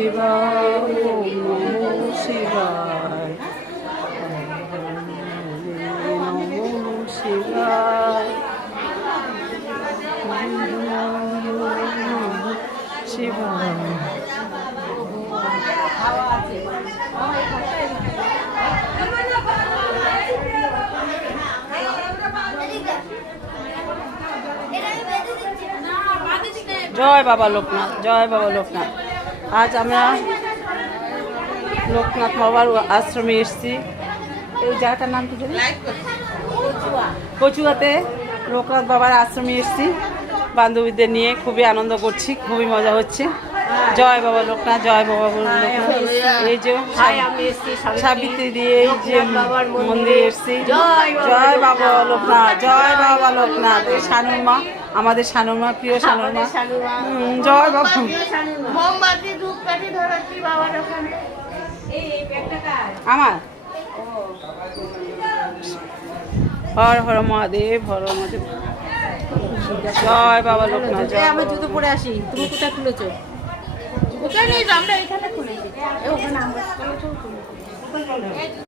শিবায়, ওম নমঃ শিবায়, নমঃ শিবায়, শিবায়। জয় বাবা লোকনাথ, জয় বাবা লোকনাথ। আজ আমরা লোকনাথ বাবার আশ্রমে এসেছি। এই জায়গাটার নাম কি জানি, কচুয়াতে লোকনাথ বাবার আশ্রমে এসেছি বান্ধবীদের নিয়ে। খুবই আনন্দ করছি, খুবই মজা হচ্ছে। জয় বাবা লোকনাথ, জয় বাবা লোকনাথ। এই যে সাবিত্রী দিয়ে এই যে মন্দিরে এসেছি। জয় বাবা লোকনাথ, জয় বাবা লোকনাথ। এই শানুর মা, আমাদের শানুর মা, প্রিয় শানুর মা। জয় বাবা। আমার হর হর মহাদেব, হর মহাদেব। জয় বাবা লোকনাথ। জয়। আমি জুতো পরে আসি, তুমি কোথায় খুলেছো? ওখানে আমরা এখানে খুলেছি।